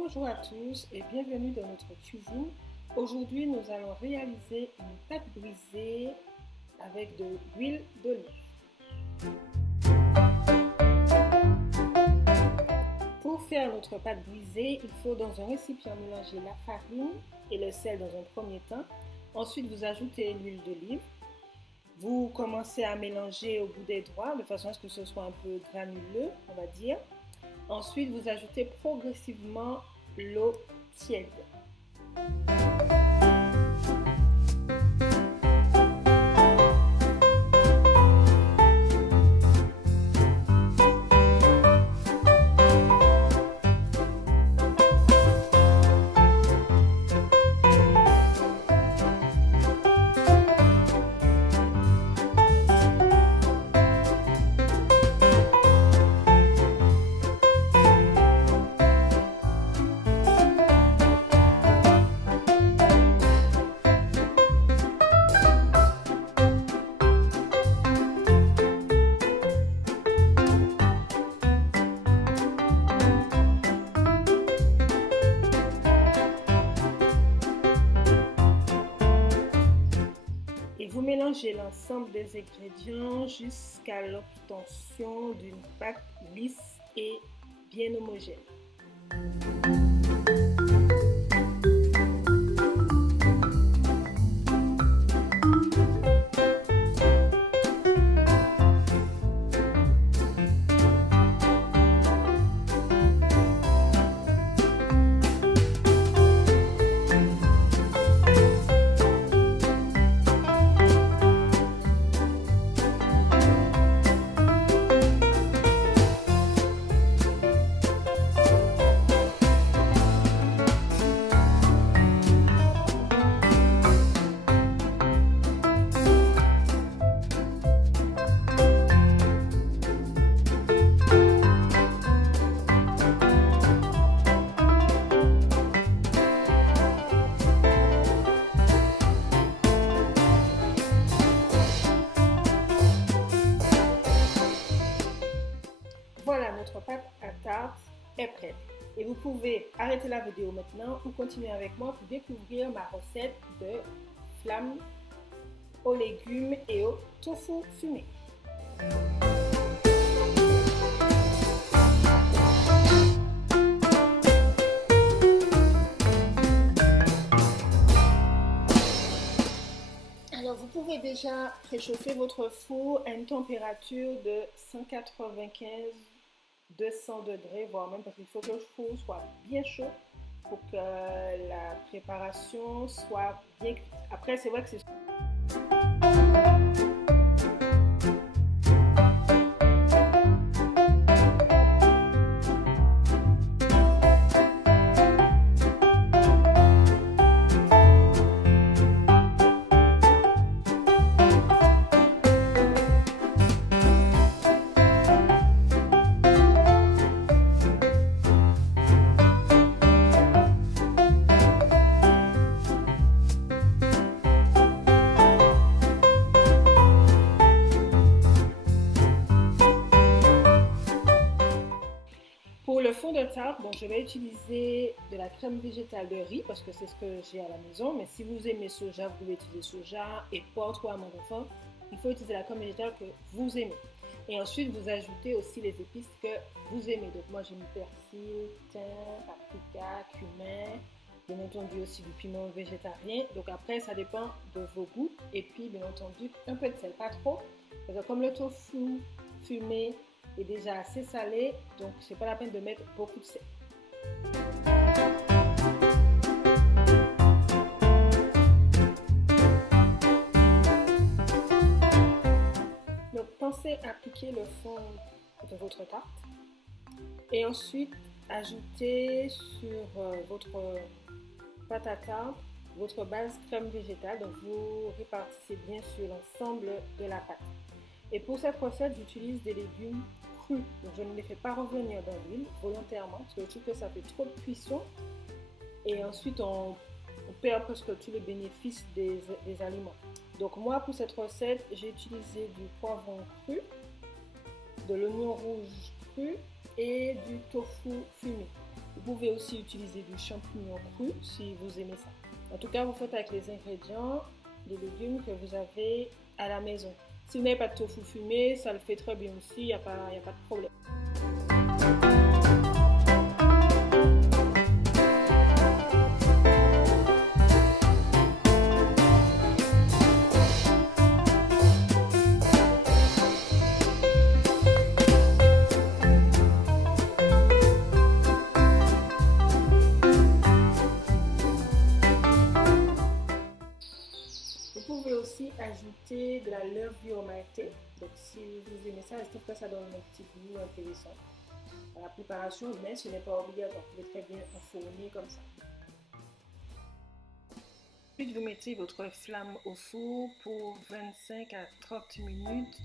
Bonjour à tous et bienvenue dans notre cuisine. Aujourd'hui, nous allons réaliser une pâte brisée avec de l'huile d'olive. Pour faire notre pâte brisée, il faut dans un récipient mélanger la farine et le sel dans un premier temps. Ensuite, vous ajoutez l'huile d'olive. Vous commencez à mélanger au bout des doigts de façon à ce que ce soit un peu granuleux, on va dire. Ensuite, vous ajoutez progressivement l'eau tiède. Vous mélangez l'ensemble des ingrédients jusqu'à l'obtention d'une pâte lisse et bien homogène. Voilà, notre pâte à tarte est prête. Et vous pouvez arrêter la vidéo maintenant ou continuer avec moi pour découvrir ma recette de flammes aux légumes et au tofu fumé. Alors, vous pouvez déjà préchauffer votre four à une température de 195-200 degrés, voire même parce qu'il faut que le four soit bien chaud pour que la préparation soit bien cuite. Après, c'est vrai que c'est... Pour le fond de tarte, je vais utiliser de la crème végétale de riz parce que c'est ce que j'ai à la maison. Mais si vous aimez soja, vous pouvez utiliser soja et pas trop à mon enfant. Il faut utiliser la crème végétale que vous aimez. Et ensuite, vous ajoutez aussi les épices que vous aimez. Donc moi, j'ai mis persil, thym, paprika, cumin. Bien entendu aussi du piment végétarien. Donc après, ça dépend de vos goûts. Et puis, bien entendu, un peu de sel, pas trop. Parce que comme le tofu fumé est déjà assez salé, donc c'est pas la peine de mettre beaucoup de sel. Donc pensez à appliquer le fond de votre tarte et ensuite ajoutez sur votre pâte à tarte votre base crème végétale. Donc vous répartissez bien sur l'ensemble de la pâte. Et pour cette recette, j'utilise des légumes crus. Donc je ne les fais pas revenir dans l'huile volontairement parce que je trouve que ça fait trop de cuisson. Et ensuite, on perd presque tous les bénéfices des aliments. Donc moi, pour cette recette, j'ai utilisé du poivron cru, de l'oignon rouge cru et du tofu fumé. Vous pouvez aussi utiliser du champignon cru si vous aimez ça. En tout cas, vous faites avec les ingrédients, les légumes que vous avez à la maison. Si vous n'avez pas de tofu fumé, ça le fait très bien aussi, il n'y a pas de problème. Vous pouvez aussi ajouter de la levure maltée. Donc si vous aimez ça, je trouve que ça donne un petit goût intéressant à la préparation, mais ce n'est pas obligatoire. Vous pouvez très bien enfourner comme ça. Ensuite, vous mettez votre flamme au four pour 25 à 30 minutes.